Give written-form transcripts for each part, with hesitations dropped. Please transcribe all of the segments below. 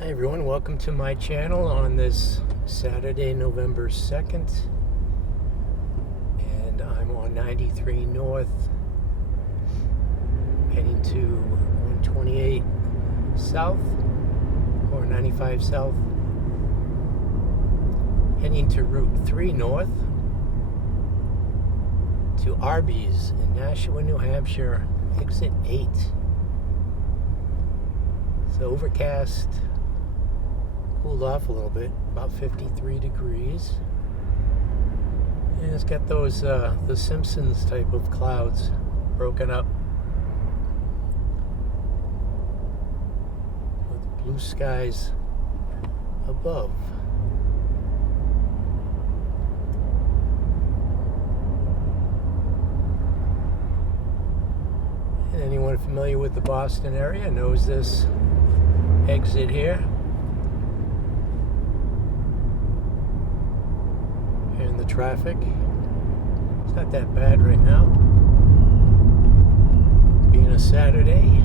Hi everyone, welcome to my channel on this Saturday, November 2nd. And I'm on 93 North, heading to 128 South, or 95 South. Heading to Route 3 North, to Arby's in Nashua, New Hampshire, exit 8. It's overcast. Cooled off a little bit, about 53 degrees. And it's got those, the Simpsons type of clouds broken up with blue skies above. And anyone familiar with the Boston area knows this exit here. And the traffic, it's not that bad right now, being a Saturday.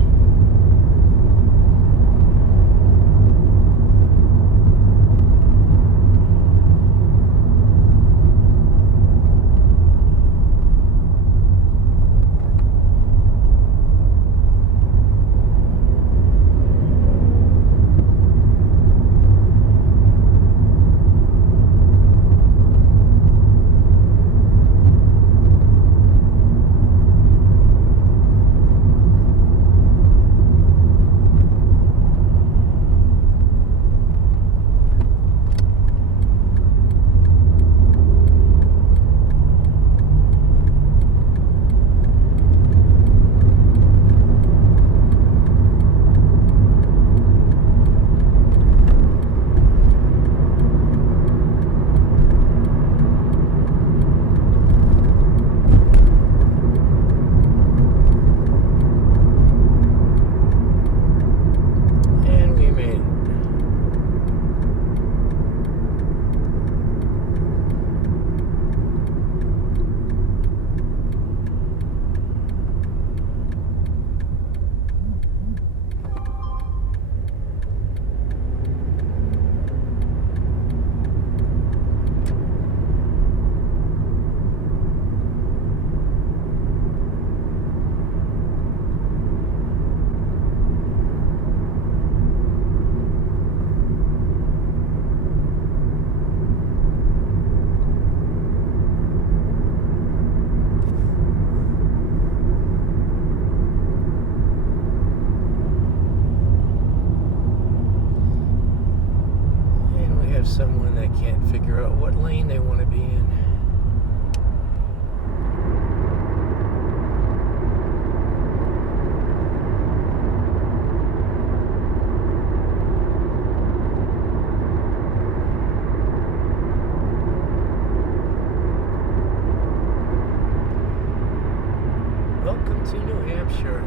Someone that can't figure out what lane they want to be in. Welcome to New Hampshire.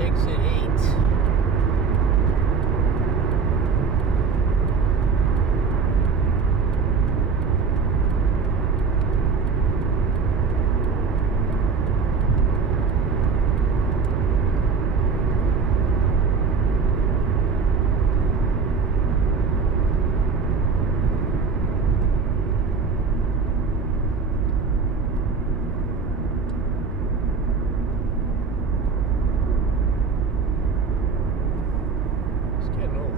Exit 8.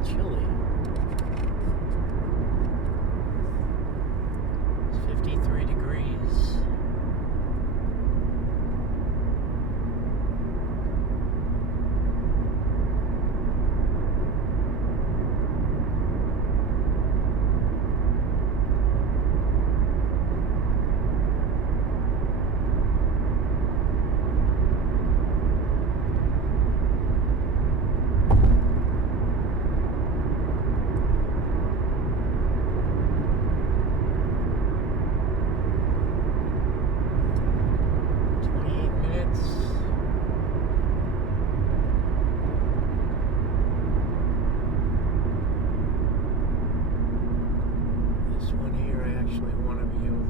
Chilly. It's 53 degrees.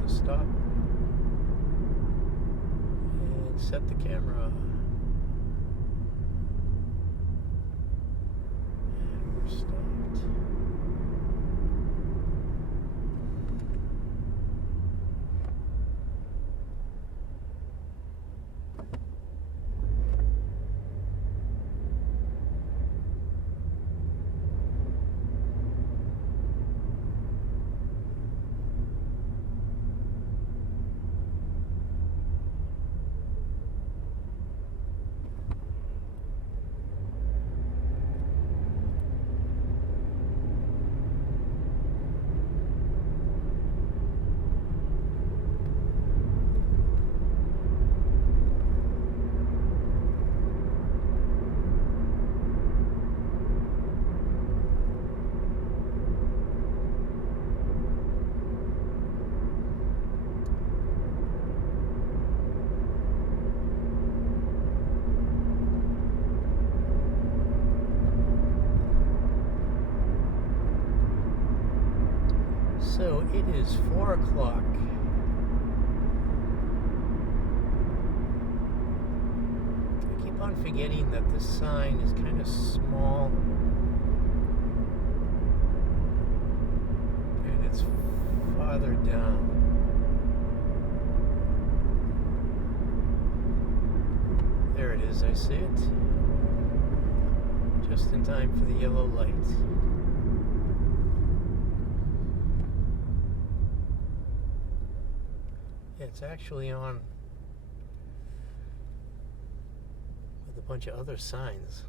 to stop and set the camera. And we're stopped. So it is 4 o'clock. I keep on forgetting that this sign is kind of small. And it's farther down. There it is, I see it. Just in time for the yellow light. It's actually on with a bunch of other signs.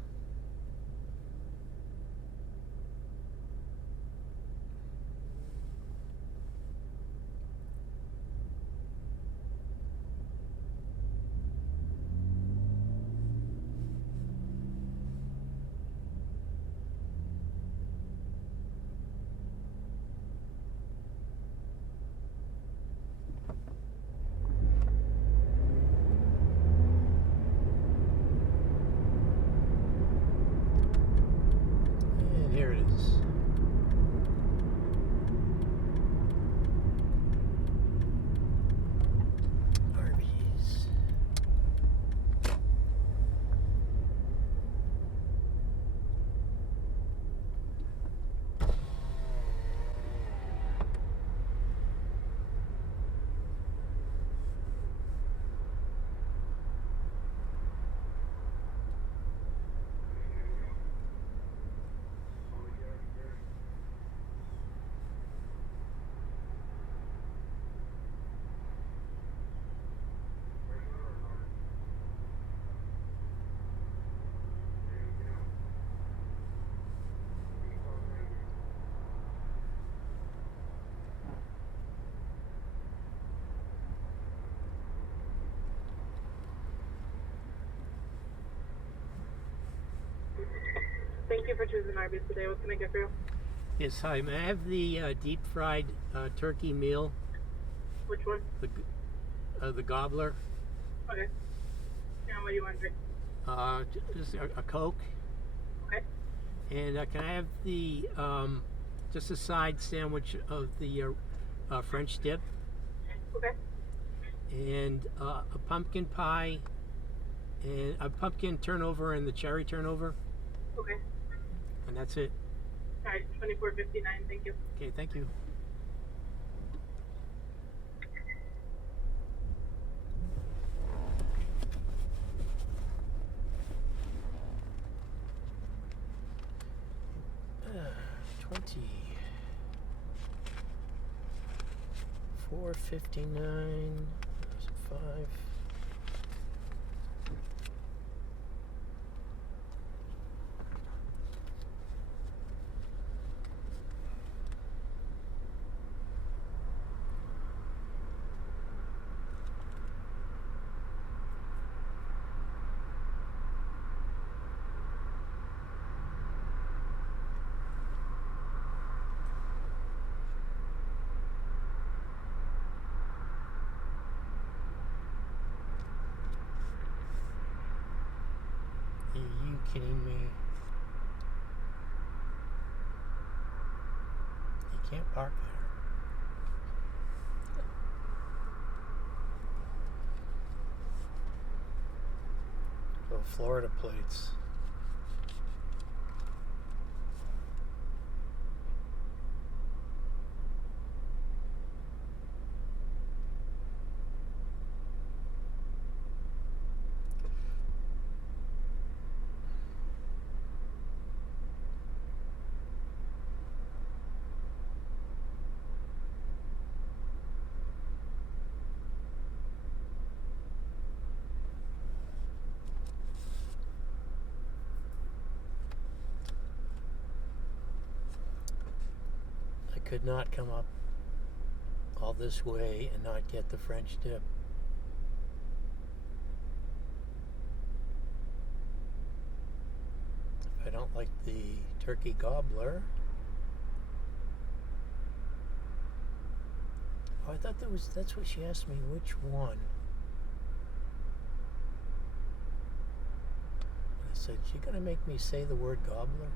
Here it is. Arby's. Thank you for choosing Arby's today. What can I get for you? Yes, hi. May I have the deep fried turkey meal? Which one? The Gobbler. Okay. And what do you want to drink? Just a Coke. Okay. And can I have the just a side sandwich of the French dip? Okay. And a pumpkin pie, and a pumpkin turnover and the cherry turnover. Okay. And that's it. All right, $24.59. Thank you. Okay, thank you. $24.59. There's 5. Are you kidding me? You can't park there. Florida plates. Could not come up all this way and not get the French dip. If I don't like the turkey gobbler. Oh, I thought that's what she asked me, which one. I said, she gonna make me say the word gobbler?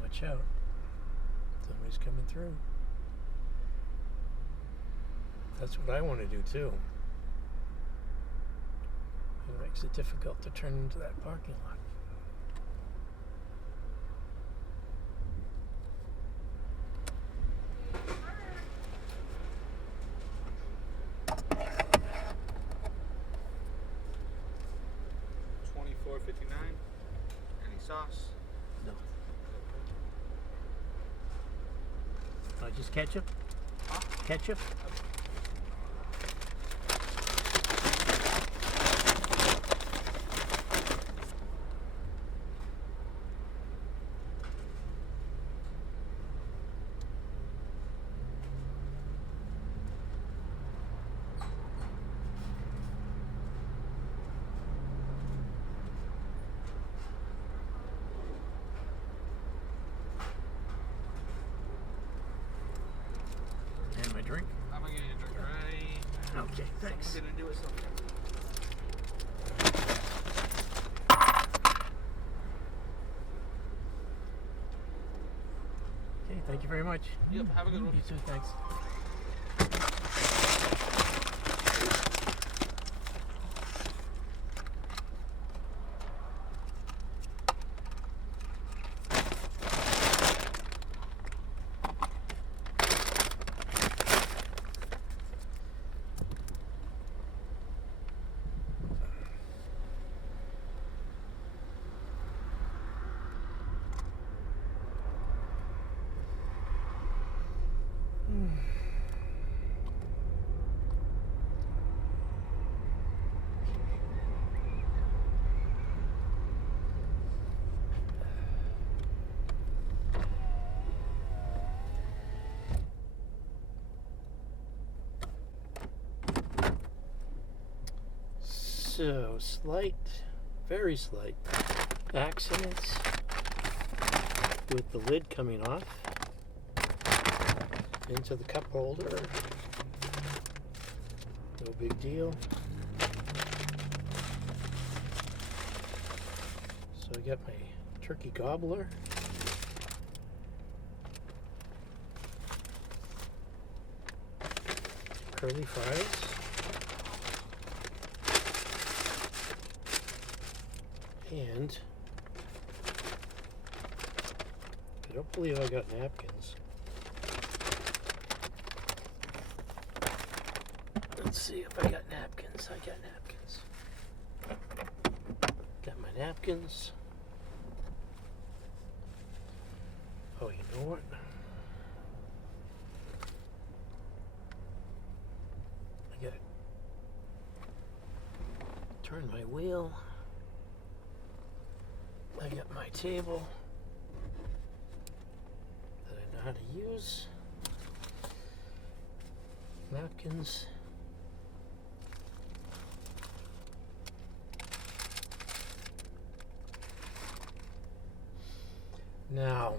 Watch out. Somebody's coming through. That's what I want to do too. It makes it difficult to turn into that parking lot. $24.59. Any sauce? No. Just ketchup? Huh? Ketchup? And my drink? I'm gonna get you a drink right. Okay, thanks. Someone's gonna do it something. Okay, thank you very much. Yep, have a good one. You too, thanks. So, very slight accidents with the lid coming off into the cup holder. No big deal. So I got my turkey gobbler. Curly fries. And I don't believe I got napkins. Let's see if I got napkins. I got napkins. Got my napkins. Oh, you know what? Turn my wheel. I got my table that I know how to use. Napkins. Now,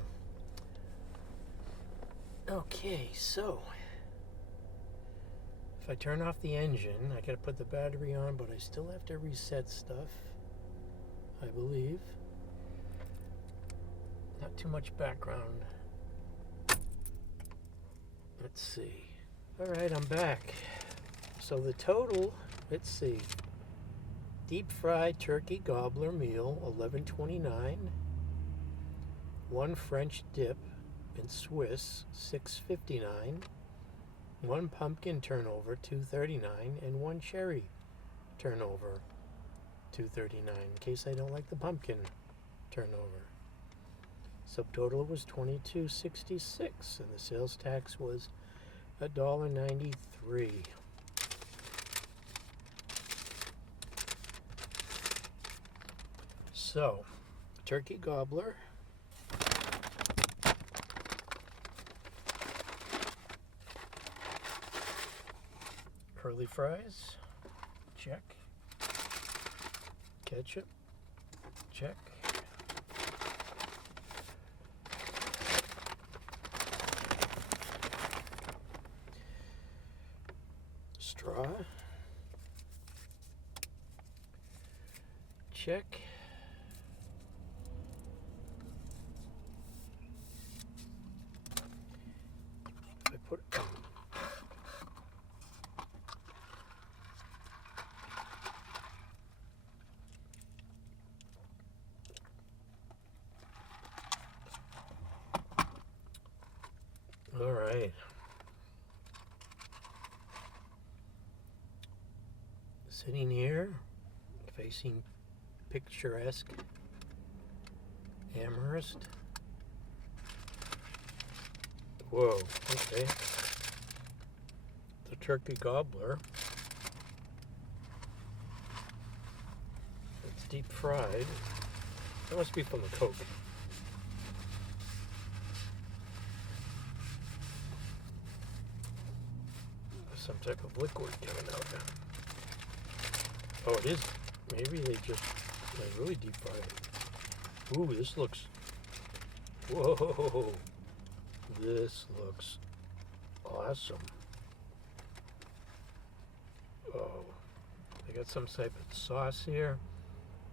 okay, so if I turn off the engine, I gotta put the battery on, but I still have to reset stuff, I believe. Not too much background. Let's see. All right, I'm back. So the total, let's see. Deep fried turkey gobbler meal, $11.29. One French dip and Swiss, $6.59. One pumpkin turnover, $2.39, and one cherry turnover, $2.39. In case I don't like the pumpkin turnover. Subtotal was $22.66, and the sales tax was $1.93. So, turkey gobbler. Curly fries, check. Ketchup, check. Straw, check. If I put all right. Sitting here, facing picturesque Amherst. Whoa, okay. The turkey gobbler. It's deep fried. That must be from the Coke. Some type of liquid coming out there. Oh, it is. Maybe they really deep fry it. Ooh, this looks. Whoa. This looks awesome. Oh, they got some type of sauce here,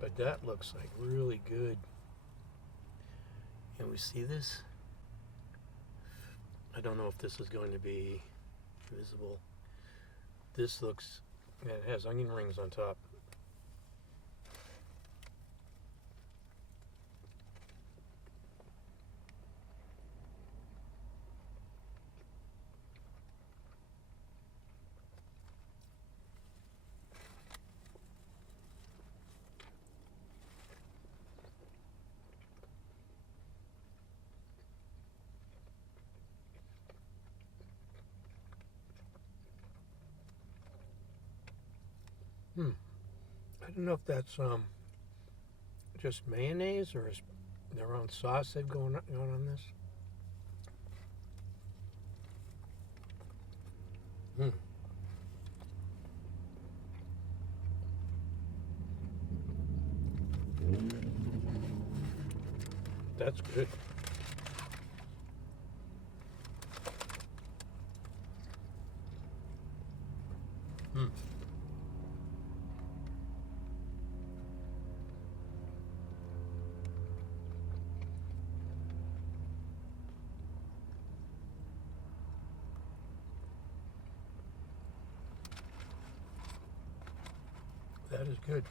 but that looks like really good. Can we see this? I don't know if this is going to be visible. This looks, yeah, it has onion rings on top. I don't know if that's just mayonnaise or is their own sauce they've going on this. That's good. That is good.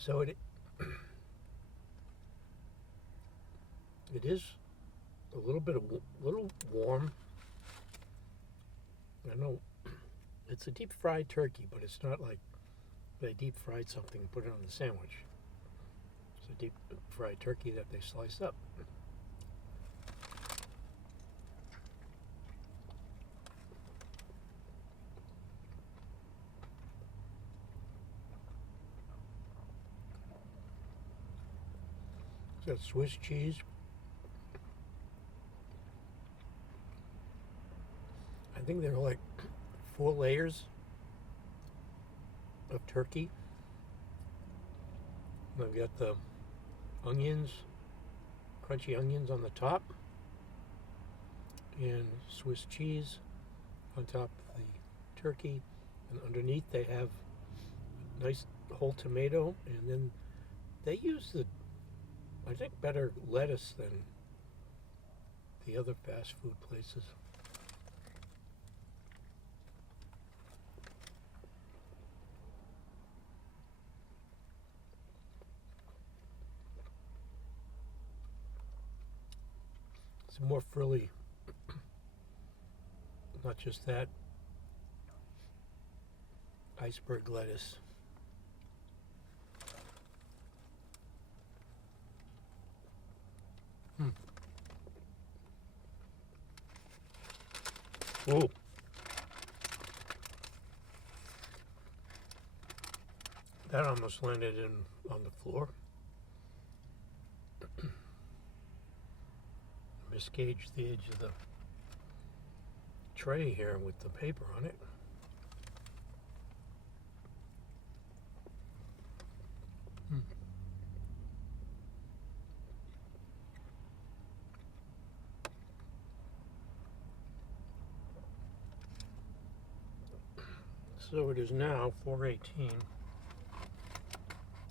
So it is a little bit of little warm. I know it's a deep fried turkey, but it's not like they deep fried something and put it on the sandwich. It's a deep fried turkey that they slice up. It's got Swiss cheese. I think there are like 4 layers of turkey. And I've got the onions, crunchy onions on the top, and Swiss cheese on top of the turkey, and underneath they have a nice whole tomato, and then they use I think, better lettuce than the other fast food places. It's more frilly. Not just that. Iceberg lettuce. Ooh. That almost landed on the floor. Miscaged the edge of the tray here with the paper on it. So it is now 4:18.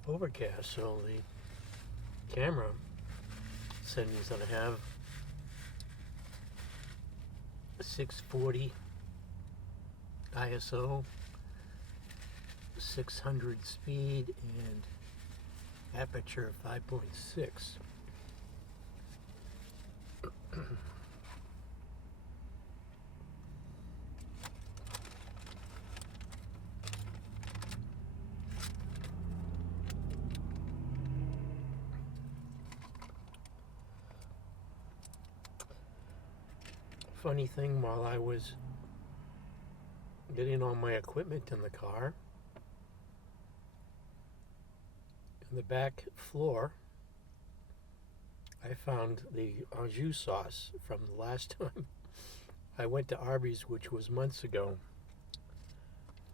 Overcast, so the camera said he's going to have 640 ISO, 600 speed, and aperture 5.6. Funny thing, while I was getting all my equipment in the car, in the back floor, I found the au jus sauce from the last time I went to Arby's, which was months ago.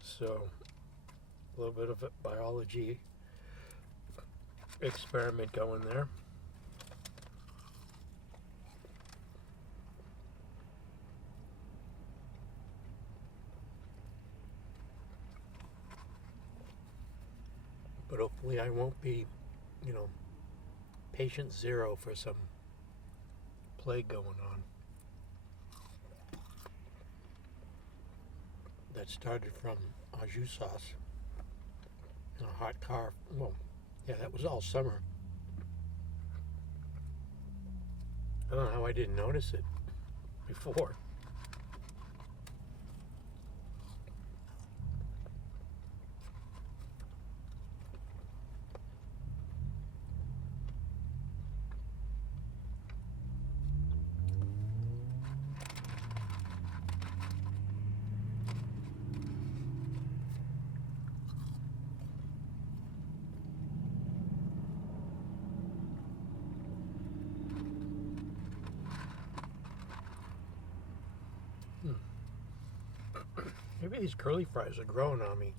So, a little bit of a biology experiment going there. But hopefully I won't be, patient zero for some plague going on. That started from au jus sauce in a hot car. Well, yeah, that was all summer. I don't know how I didn't notice it before. Maybe these curly fries are growing on me.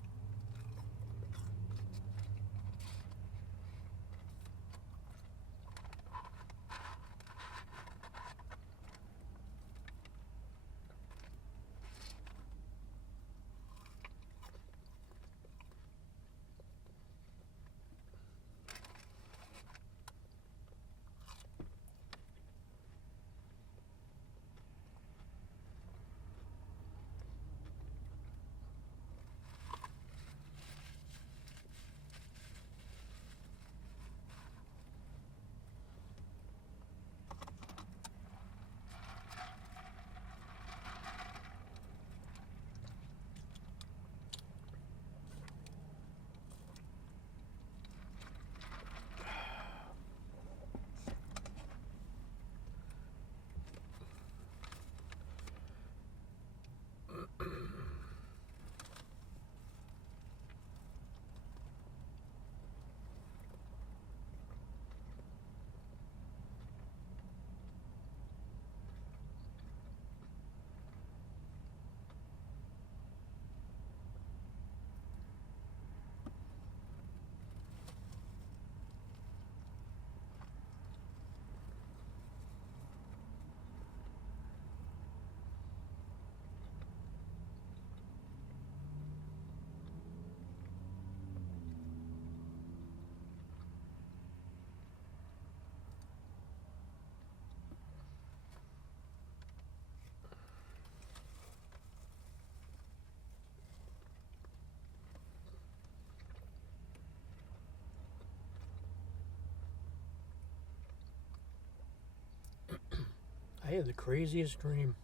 I had the craziest dream.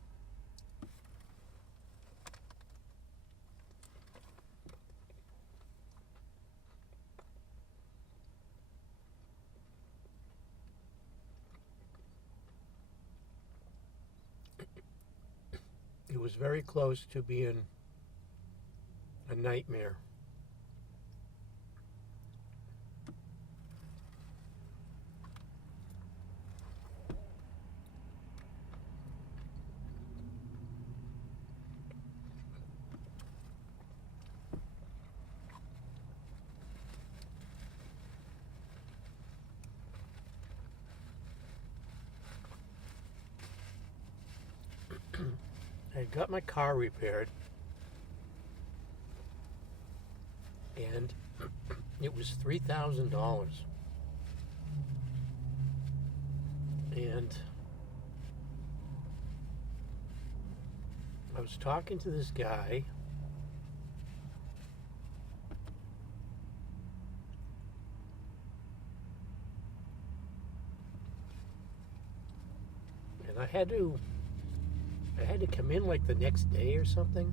It was very close to being a nightmare. I got my car repaired, and it was $3,000. And I was talking to this guy, and I had to come in like the next day or something.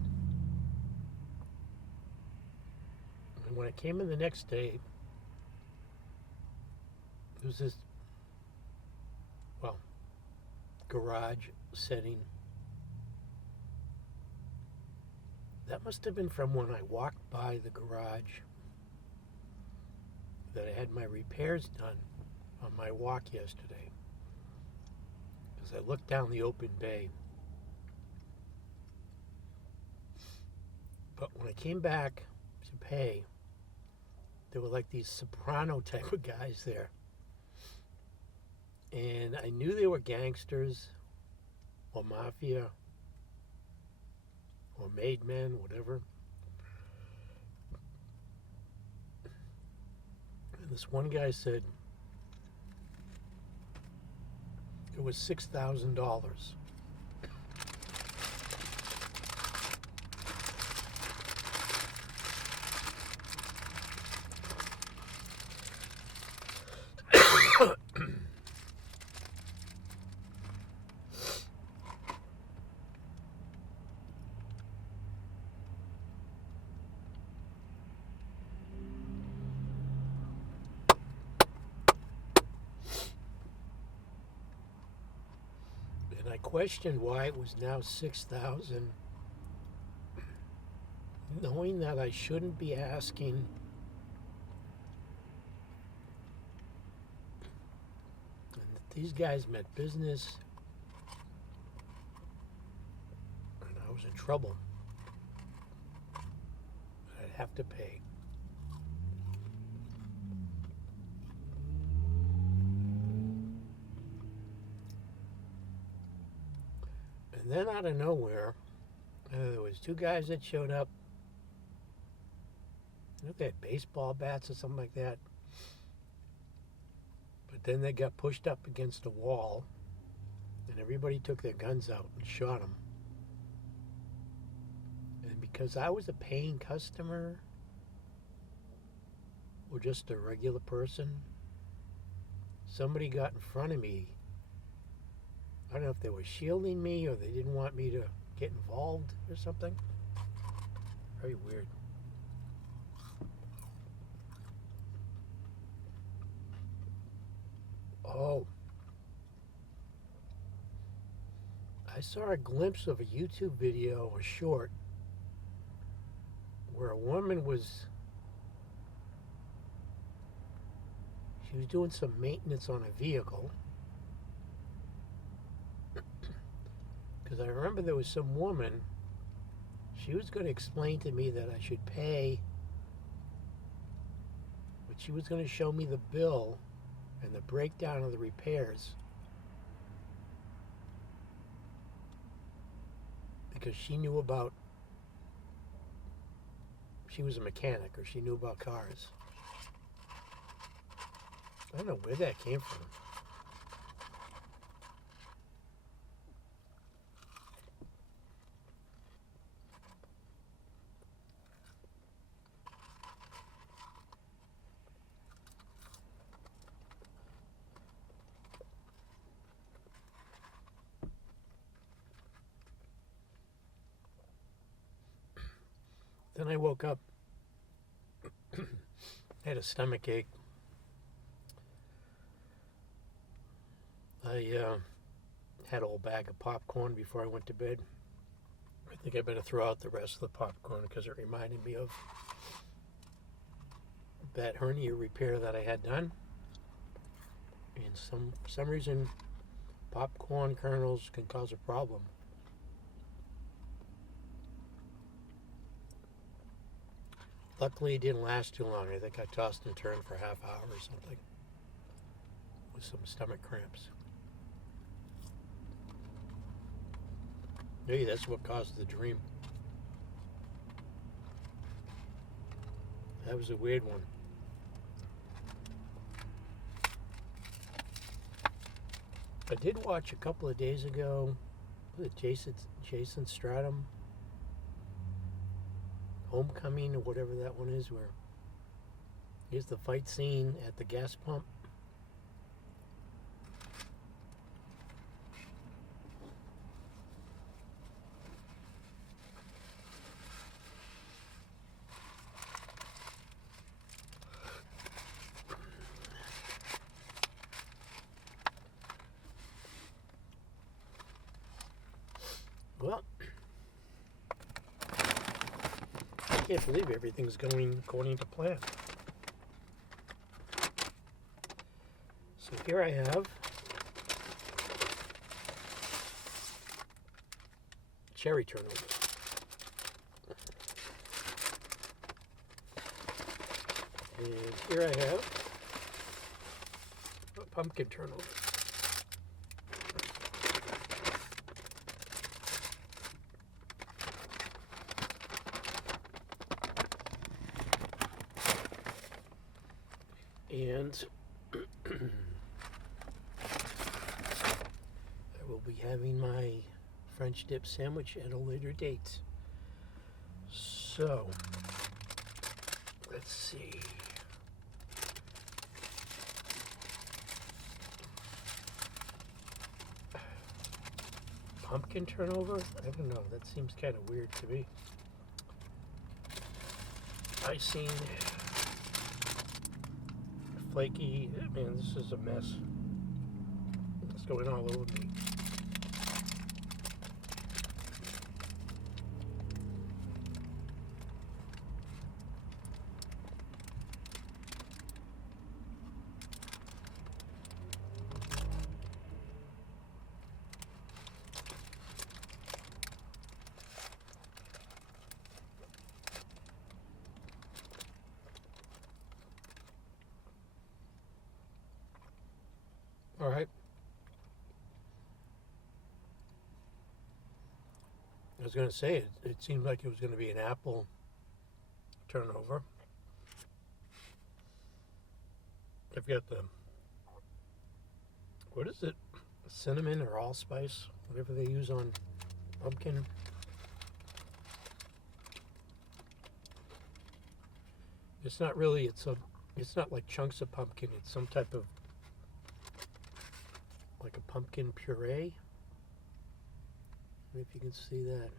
And when I came in the next day, there was this, garage setting. That must have been from when I walked by the garage that I had my repairs done on my walk yesterday. As I looked down the open bay. But when I came back to pay, there were like these soprano type of guys there. And I knew they were gangsters or mafia or made men, whatever. And this one guy said it was $6,000. And I questioned why it was now $6,000, knowing that I shouldn't be asking. And that these guys meant business, and I was in trouble. I'd have to pay. And then out of nowhere, there was two guys that showed up. I think they had baseball bats or something like that. But then they got pushed up against a wall, and everybody took their guns out and shot them. And because I was a paying customer, or just a regular person, somebody got in front of me. I don't know if they were shielding me or they didn't want me to get involved or something. Very weird. Oh. I saw a glimpse of a YouTube video, a short, where a woman was doing some maintenance on a vehicle. Because I remember there was some woman, she was going to explain to me that I should pay, but she was going to show me the bill and the breakdown of the repairs. Because she was a mechanic, or she knew about cars. I don't know where that came from. Then I woke up, had a stomach ache. I had a whole bag of popcorn before I went to bed. I think I better throw out the rest of the popcorn because it reminded me of that hernia repair that I had done. And for some reason, popcorn kernels can cause a problem. Luckily, it didn't last too long. I think I tossed and turned for a half hour or something with some stomach cramps. Maybe that's what caused the dream. That was a weird one. I did watch a couple of days ago with Jason Stratham, Homecoming or whatever that one is, where here's the fight scene at the gas pump. Well, I can't believe everything's going according to plan. So here I have cherry turnovers. And here I have a pumpkin turnover. And I will be having my French dip sandwich at a later date. So, let's see. Pumpkin turnover? I don't know. That seems kind of weird to me. Icing. Flaky. Man, this is a mess. It's going all over me. All right. I was going to say, it seemed like it was going to be an apple turnover. I've got the, what is it? Cinnamon or allspice, whatever they use on pumpkin. It's not really, it's not like chunks of pumpkin. It's some type of, like a pumpkin puree. I don't know if you can see that.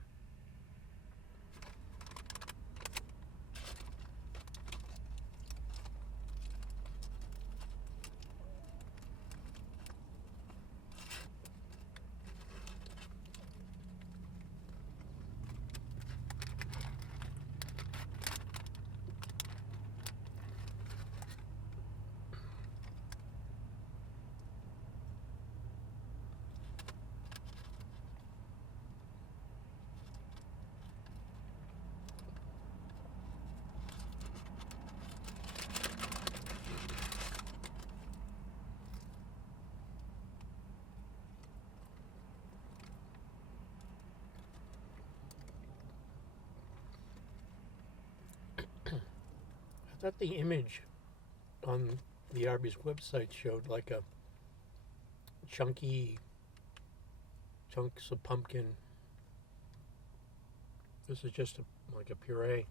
I thought the image on the Arby's website showed like a chunky chunks of pumpkin. This is just like a puree.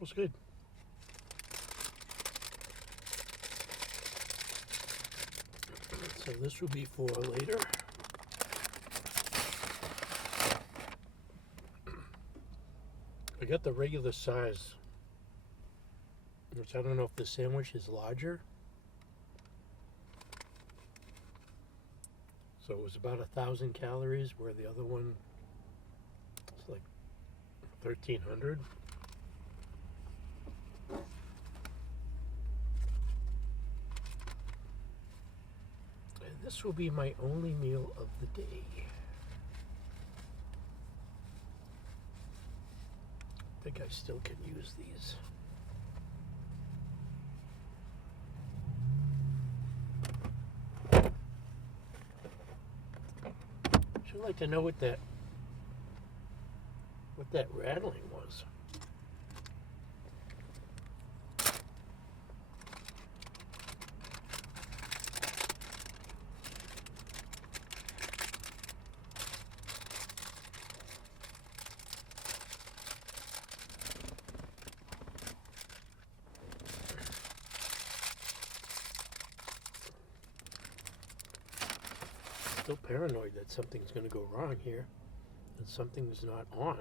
Was good. So this will be for later. I got the regular size, which I don't know if the sandwich is larger. So it was about 1,000 calories, where the other one is like 1,300. And this will be my only meal of the day. I think I still can use these. I'd like to know what that rattling was. Still paranoid that something's going to go wrong here, and something's not on.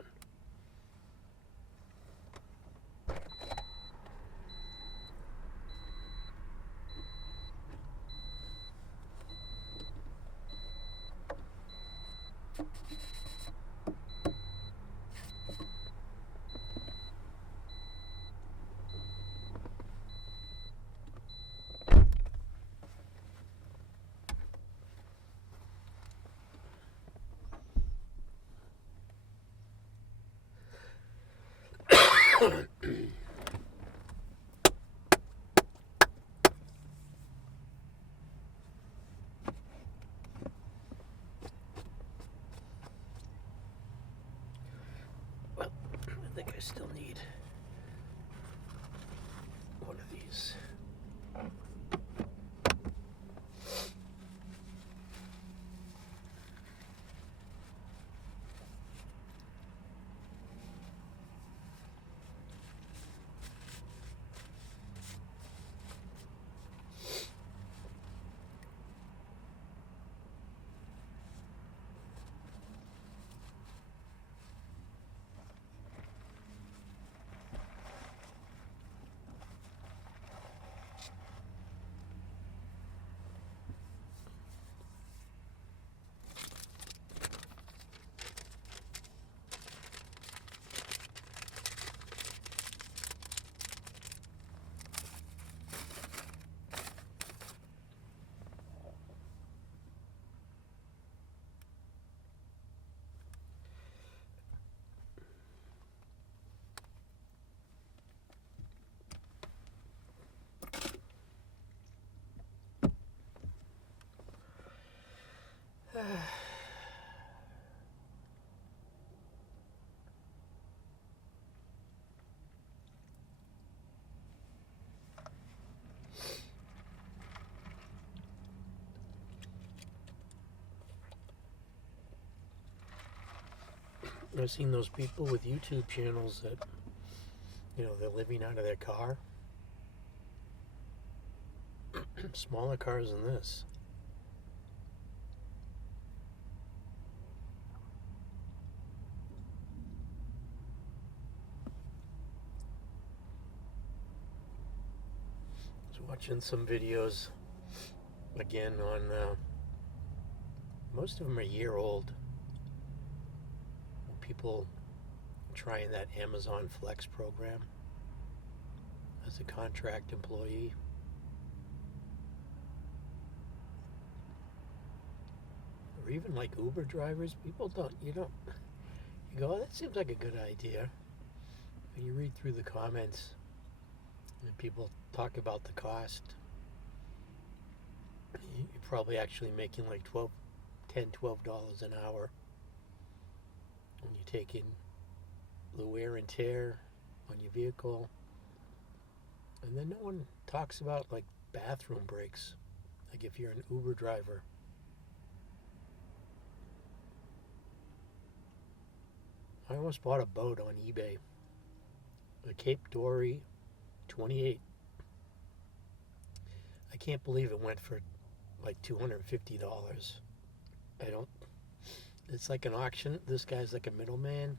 Well, I think I still need one of these. I've seen those people with YouTube channels that, they're living out of their car. Smaller cars than this. I was watching some videos again on, most of them are a year old. People trying that Amazon Flex program as a contract employee. Or even like Uber drivers. People you go, oh, that seems like a good idea. And you read through the comments and people talk about the cost. You're probably actually making like $12 an hour. When you take in the wear and tear on your vehicle. And then no one talks about like bathroom breaks, like if you're an Uber driver. I almost bought a boat on eBay a Cape Dory 28. I can't believe it went for like $250. I don't. It's like an auction. This guy's like a middleman,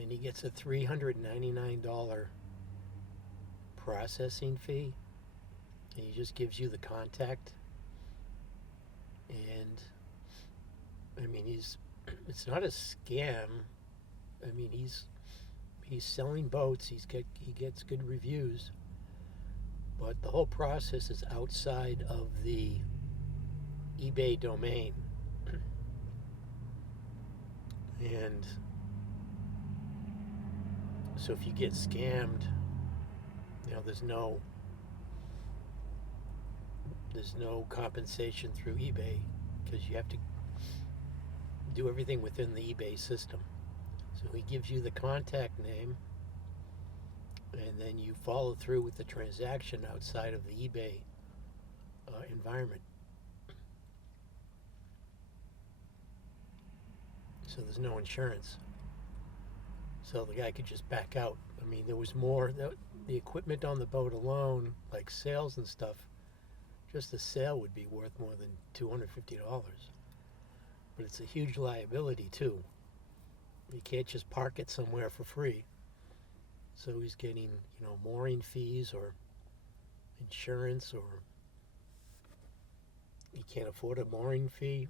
and he gets a $399 processing fee, and he just gives you the contact. And I mean, it's not a scam. I mean, he's selling boats. He gets good reviews, but the whole process is outside of the eBay domain. And so if you get scammed, there's no compensation through eBay, because you have to do everything within the eBay system. So he gives you the contact name, and then you follow through with the transaction outside of the eBay environment. So there's no insurance. So the guy could just back out. I mean, there was more. The equipment on the boat alone, like sails and stuff, just the sail would be worth more than $250. But it's a huge liability too. You can't just park it somewhere for free. So he's getting, mooring fees or insurance, or he can't afford a mooring fee.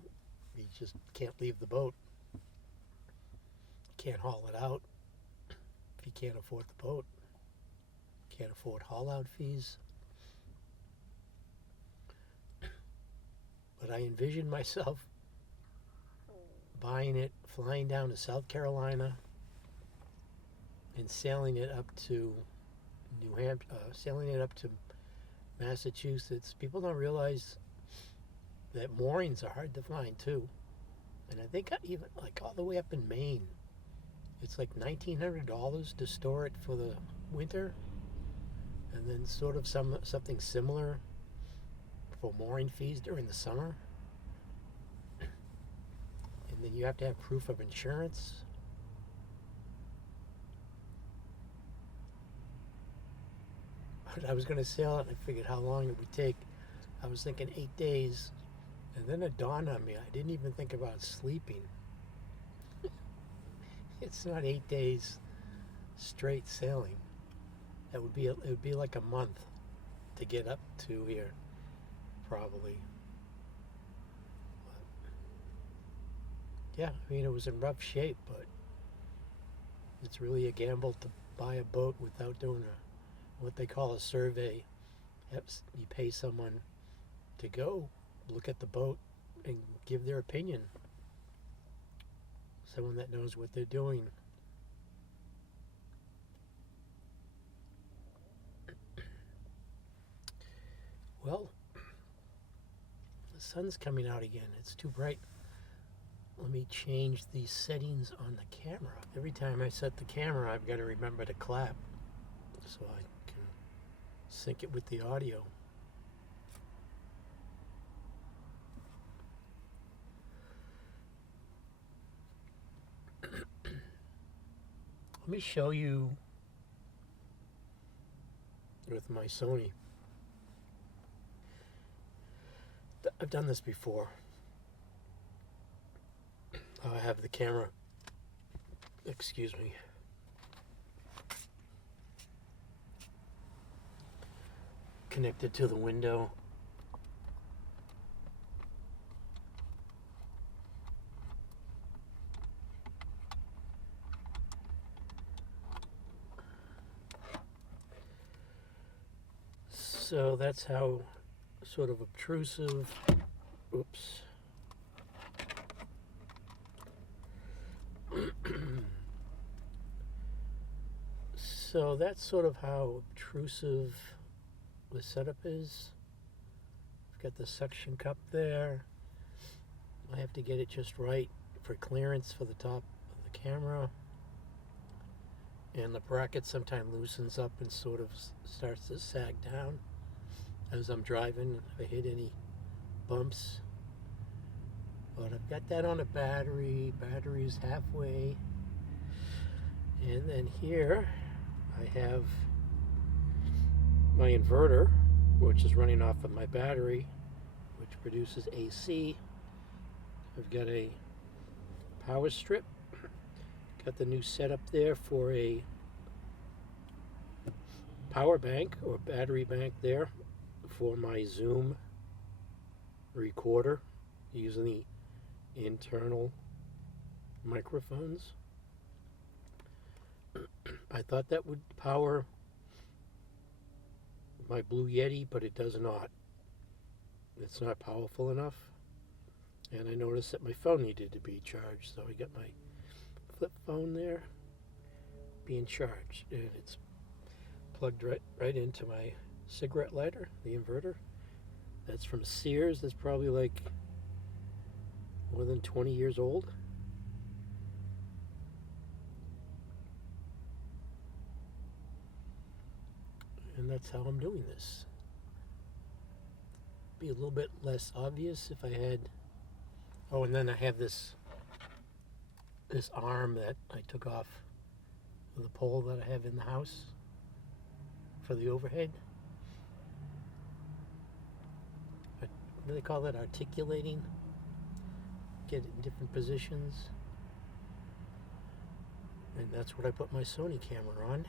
He just can't leave the boat. Can't haul it out if you can't afford the boat. Can't afford haul out fees. But I envisioned myself buying it, flying down to South Carolina, and sailing it up to New Hampshire, sailing it up to Massachusetts. People don't realize that moorings are hard to find too. And I think even like all the way up in Maine, it's like $1,900 to store it for the winter, and then sort of something similar for mooring fees during the summer. And then you have to have proof of insurance. But I was going to sail it, and I figured how long it would take. I was thinking 8 days, and then it dawned on me, I didn't even think about sleeping. It's not 8 days straight sailing. It would be like a month to get up to here, probably. But yeah, I mean, it was in rough shape, but it's really a gamble to buy a boat without doing what they call a survey. You pay someone to go look at the boat and give their opinion. Someone that knows what they're doing. Well, the sun's coming out again. It's too bright. Let me change the settings on the camera. Every time I set the camera, I've got to remember to clap so I can sync it with the audio. Let me show you with my Sony. I've done this before. I have the camera, excuse me, connected to the window. So that's how sort of obtrusive, oops. So that's sort of how obtrusive the setup is. I've got the suction cup there. I have to get it just right for clearance for the top of the camera. And the bracket sometimes loosens up and sort of starts to sag down as I'm driving, if I hit any bumps. But I've got that on a battery. Battery's halfway. And then here I have my inverter, which is running off of my battery, which produces AC. I've got a power strip. Got the new setup there for a power bank or battery bank there for my Zoom recorder using the internal microphones. I thought that would power my Blue Yeti, but it does not. It's not powerful enough. And I noticed that my phone needed to be charged, so I got my flip phone there being charged, and it's plugged right into my cigarette lighter, the inverter. That's from Sears. That's probably like more than 20 years old. And that's how I'm doing this. Be a little bit less obvious if I had. Oh, and then I have this arm that I took off of the pole that I have in the house for the overhead. What do they call that? Articulating. Get it in different positions. And that's what I put my Sony camera on.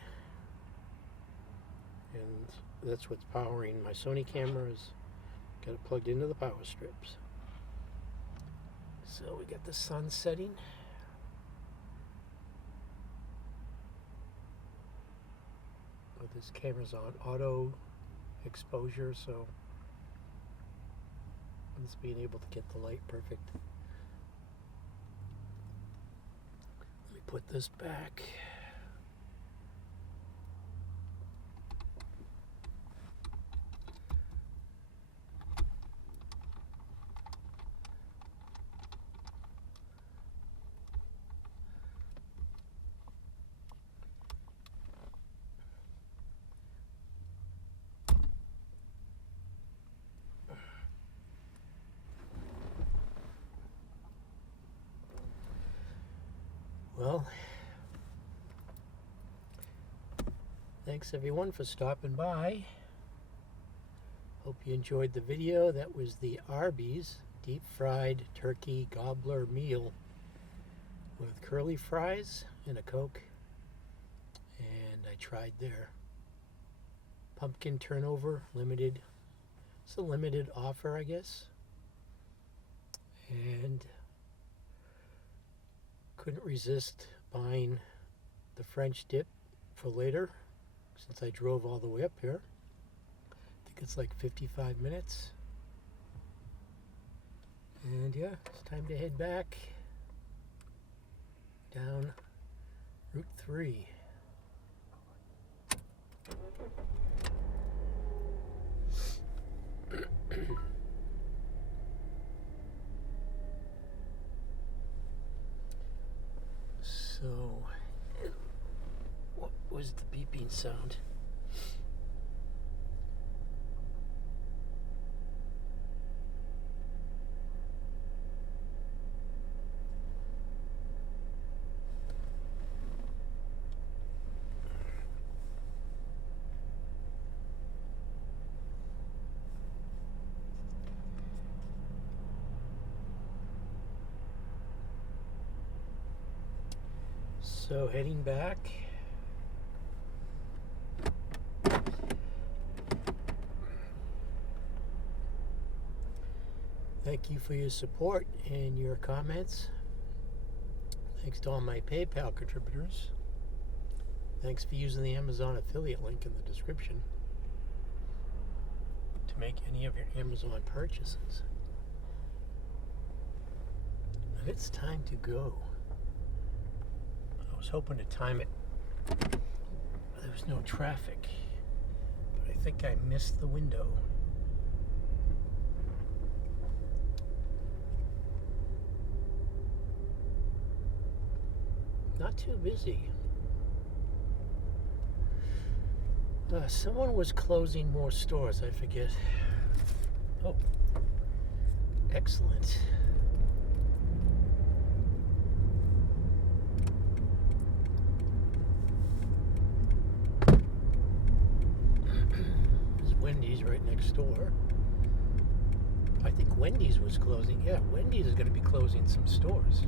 And that's what's powering my Sony cameras. Got it plugged into the power strips. So we got the sun setting. Oh, this camera's on auto exposure, so I'm just being able to get the light perfect. Let me put this back. Well, thanks everyone for stopping by. Hope you enjoyed the video. That was the Arby's deep fried turkey gobbler meal with curly fries and a Coke. And I tried their pumpkin turnover limited. It's a limited offer, I guess. And couldn't resist buying the French dip for later, since I drove all the way up here. I think it's like 55 minutes. And yeah, it's time to head back down Route 3. So, what was the beeping sound? So heading back. Thank you for your support and your comments. Thanks to all my PayPal contributors. Thanks for using the Amazon affiliate link in the description to make any of your Amazon purchases. And it's time to go. I was hoping to time it. There was no traffic, but I think I missed the window. Not too busy. Someone was closing more stores, I forget. Oh, excellent. store. I think Wendy's was closing. Yeah, Wendy's is going to be closing some stores.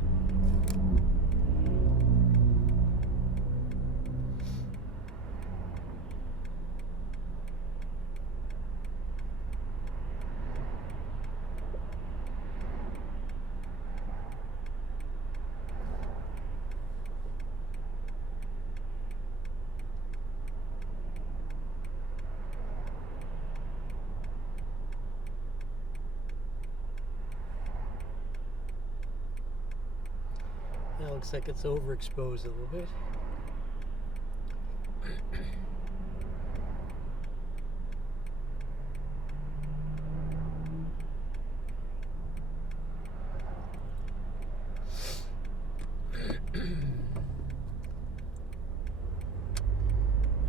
That looks like it's overexposed a little bit.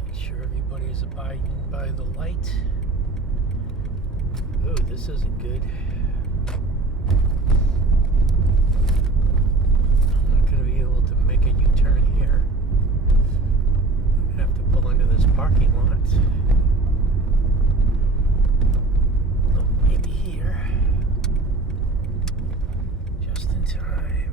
Make sure everybody's abiding by the light. Oh, this isn't good. To make a U-turn here. I'm gonna have to pull into this parking lot. Oh, maybe here. Just in time.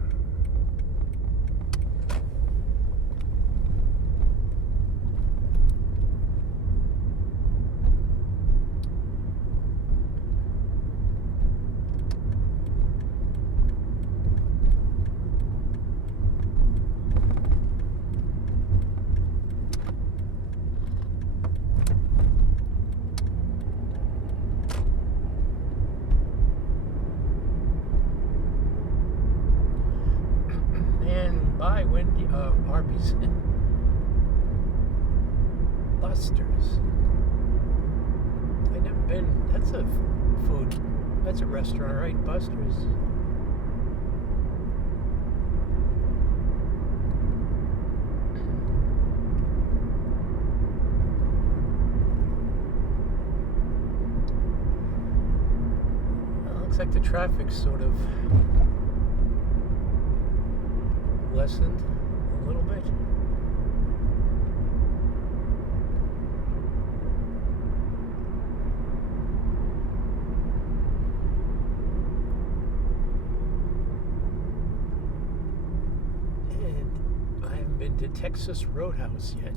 By Arby's. Buster's. I've never been. That's a food. That's a restaurant, right? Buster's. Well, looks like the traffic's sort of lessened a little bit. And I haven't been to Texas Roadhouse yet.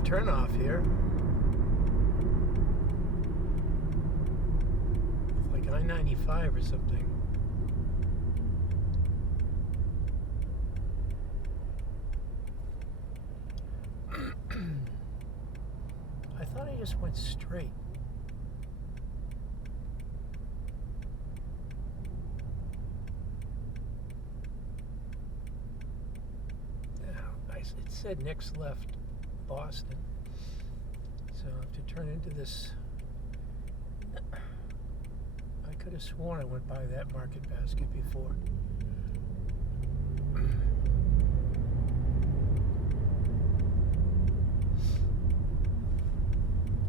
the turnoff here. It's like I-95 or something. I thought I just went straight. It said next left, Boston. So I have to turn into this. I could have sworn I went by that market basket before.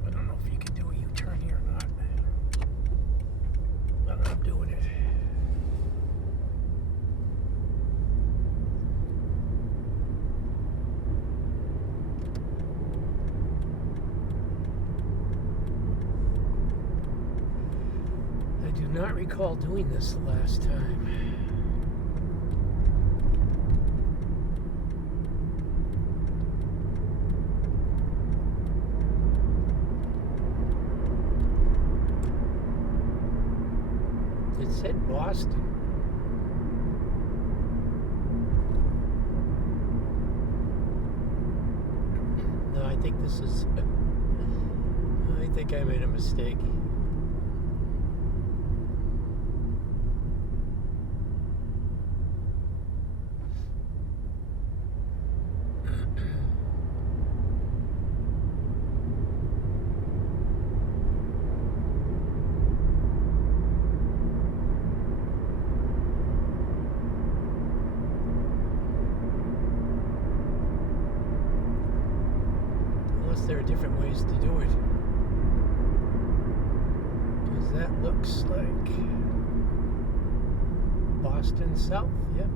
I don't know if you can do a U-turn here or not. But I'm doing it. I do not recall doing this the last time. It said Boston. No, I think this is... I think I made a mistake. Unless there are different ways to do it. Because that looks like Boston South, yep.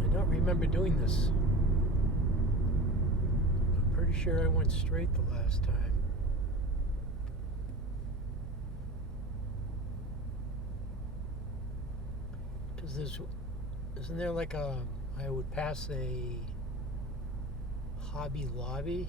I don't remember doing this. I'm pretty sure I went straight the last time. Because isn't there like I would pass a Hobby Lobby?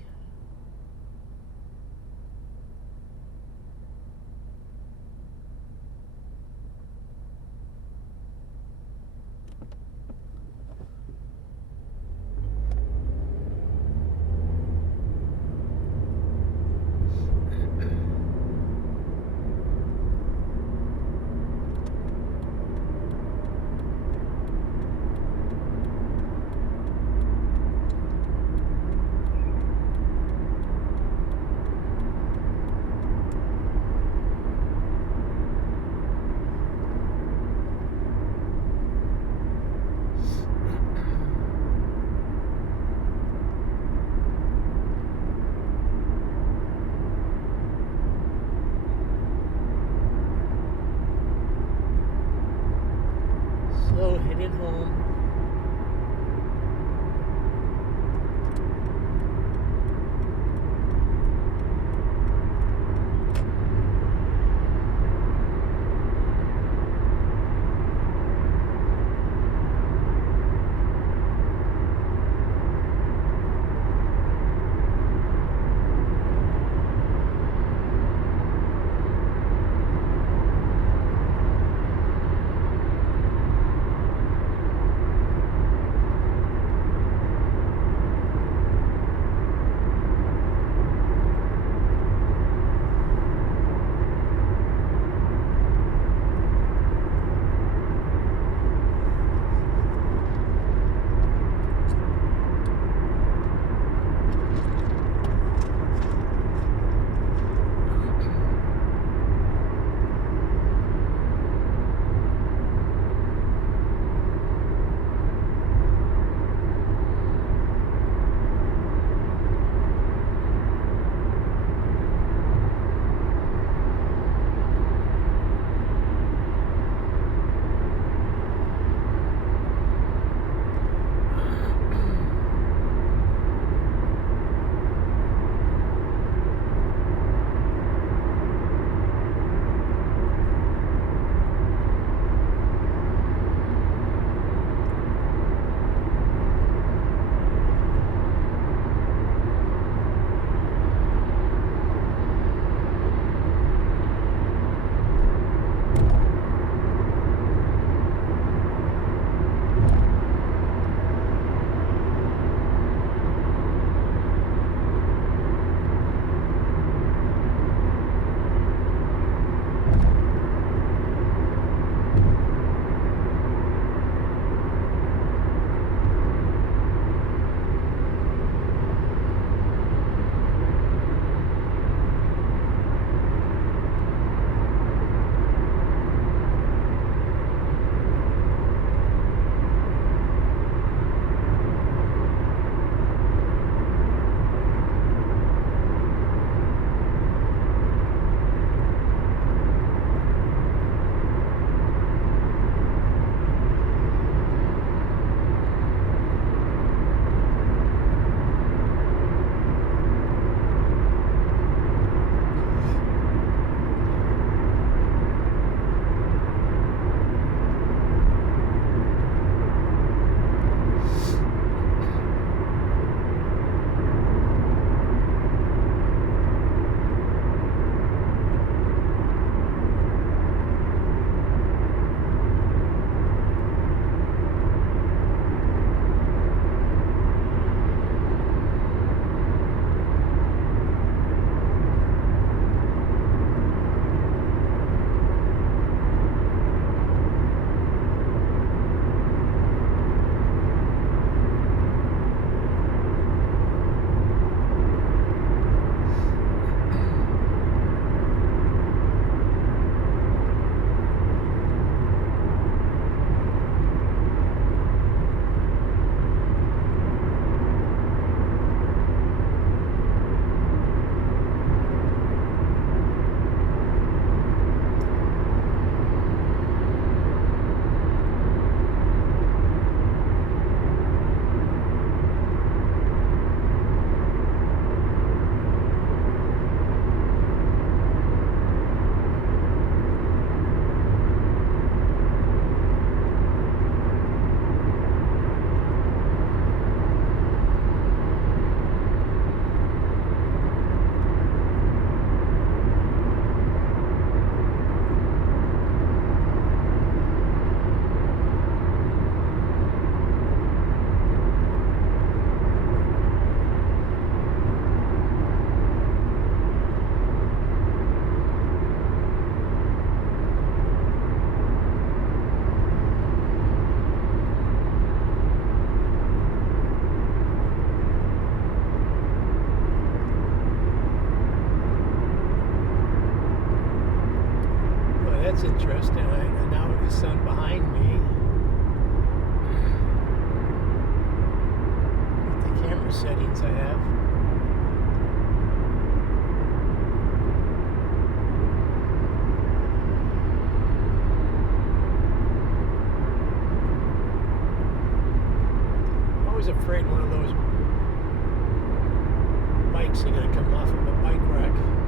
actually going to come off of a bike rack.